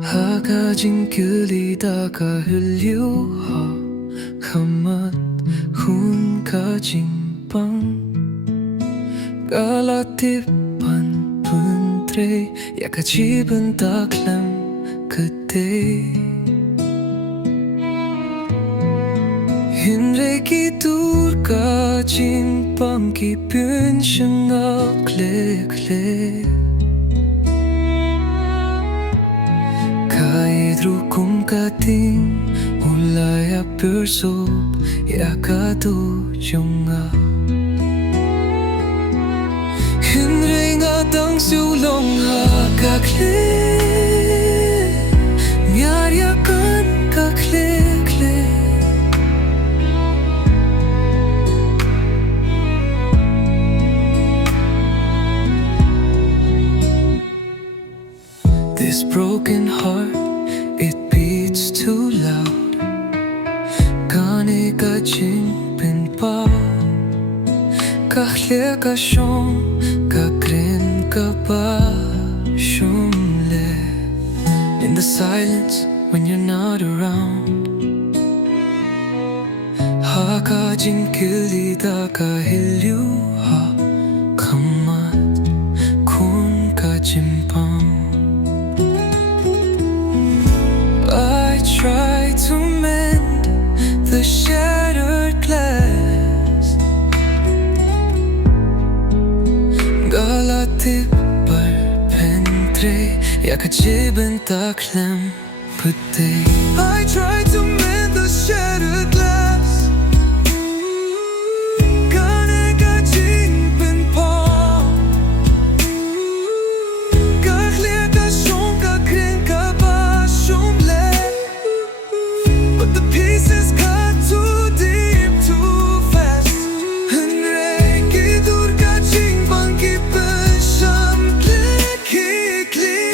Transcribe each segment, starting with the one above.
하가진 끌리다가 흘려와 가맛 훈가진 빵 갈라티pan puntre 약아집은 딱람 그때 Hinreki durka jimpang ki pensiona kle kle Kaidru kum kating ulaya persop yakado jonga Hinre nga dang siulong ha kle Nyaryakan ka kle kle This broken heart, it beats too loud Kane ka jimpin pa Kahle ka shom, ka grin ka pa shumle In the silence, when you're not around Haka jin kilida ka hilyuha Kamat kun ka jimpang I try to mend the shattered glass Galatip bar pentre yakajibin taklam putte I try to mend the shattered glass Gane ka jingpin pa Kahlia ka shong ka krin ka ba shumle But the pieces cut too deep, too fast Henreki durka jingbang ki pensham kli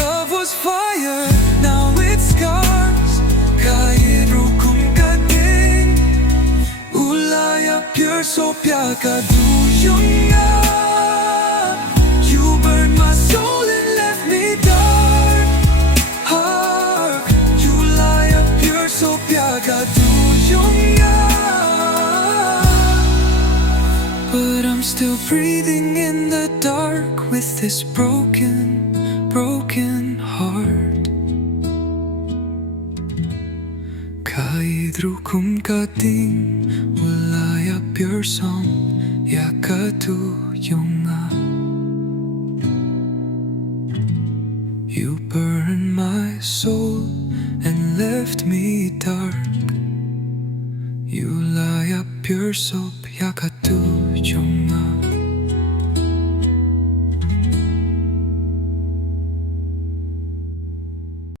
Love was fire, now it's scars Kaidru kum kating Ulaya pure sopya ka duyonga You burned my soul and left me dark Hark, you lie up pure sopya ka duyonga But I'm still breathing in the dark with this broken heart Kaidru kum kating Ulaya pure song yakatuyonga You burned my soul and left me dark You lie up pure soap yakatuyonga